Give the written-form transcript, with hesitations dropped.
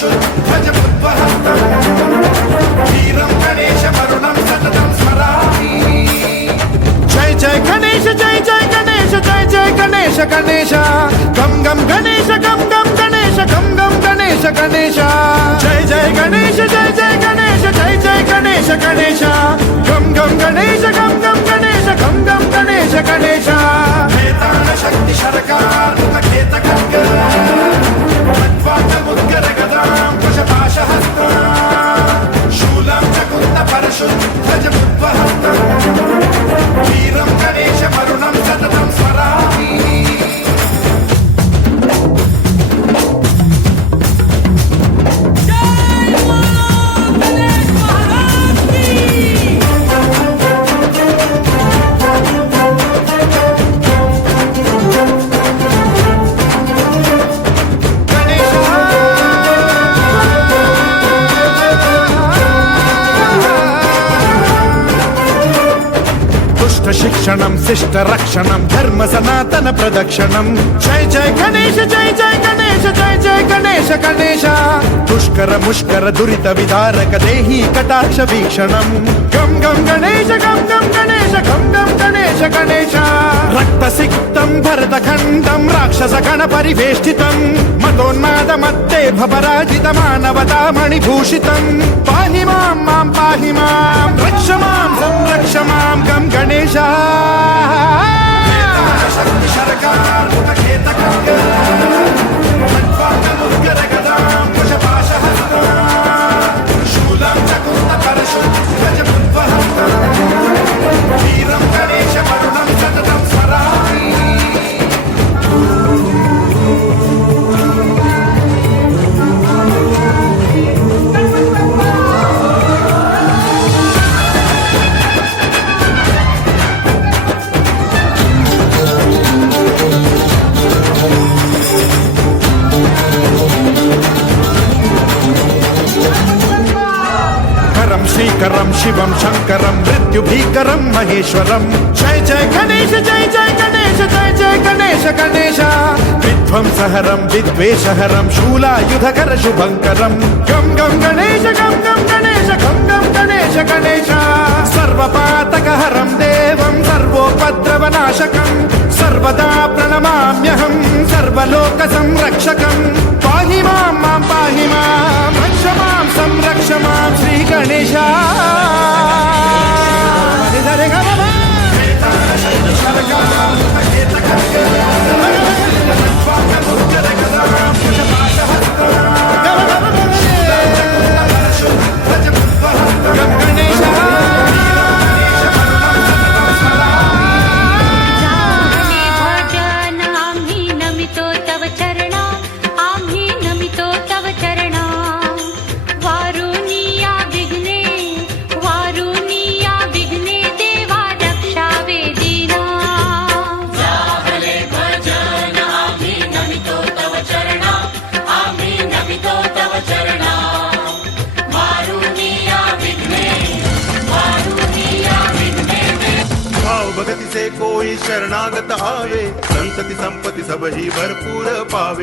परशुद्धजमुद्वहन्तम् वीरं गणेशवरुणं सततं स्मरामि। जय जय गणेश जय जय गणेश जय जय गणेश गणेश गम गम गणेश गम गम गणेश गम गम गणेश गणेश जय जय गणेश जय जय गणेश जय जय गणेश गणेश गम गम गणेश गम गम गणेश गम गम गणेश गणेश वेदान शक्ति शरकार खेत खड्ग मुद्गर गदां कुशपाशहस्तां शूलं च कुन्द परशुद्धजमुद्वहन्तम् वीरं गणेशवरुणं सततं स्मरामि। शिक्षणं शिष्ट रक्षणं धर्म सनातन प्रदक्षिणं जय जय गणेश जय जय गणेश जय जय गणेश गणेश दुष्कर मुष्कर दुरित विदारक देहि कटाक्ष वीक्षणं गम गम गणेश गम गम गणेश गम गम गणेश गणेश रक्त सिक्तं भरतखण्डं राक्षस गण परिवेष्टितं मदोन्माद मत्ते भपराजित मानवता मणिभूषितं पाहि मां मां पाहि मां रक्ष मां संरक्ष मां गम गणेश शक्ति शरकार खेत खड्ग मुद्गर गदां कुशपाशहस्तां शूलं च कुन्द परशुद्धजमुद्वहन्तम् वीरं गणेशवरुणं सततं स्मरामि। श्रीकरं शिवं शंकरं मृत्युभीकरं महेश्वरं जय जय गणेश जय जय गणेश जय जय गणेश गणेश विध्वंसहरं विद्वेषहरं शूलायुधकर शुभंकरं गम गम गणेश गम गम गणेश गम गम गणेश गणेश सर्वपातकहरं देवं सर्वोपद्रवनाशकं सर्वदा प्रणमाम्यहं सर्वलोकसंरक्षकं पाहि मां मां पाहि मां रक्ष मां संरक्ष मां श्री गणेश भगति से कोई शरणागत आवे संतति संपत्ति सब ही भरपूर पावे।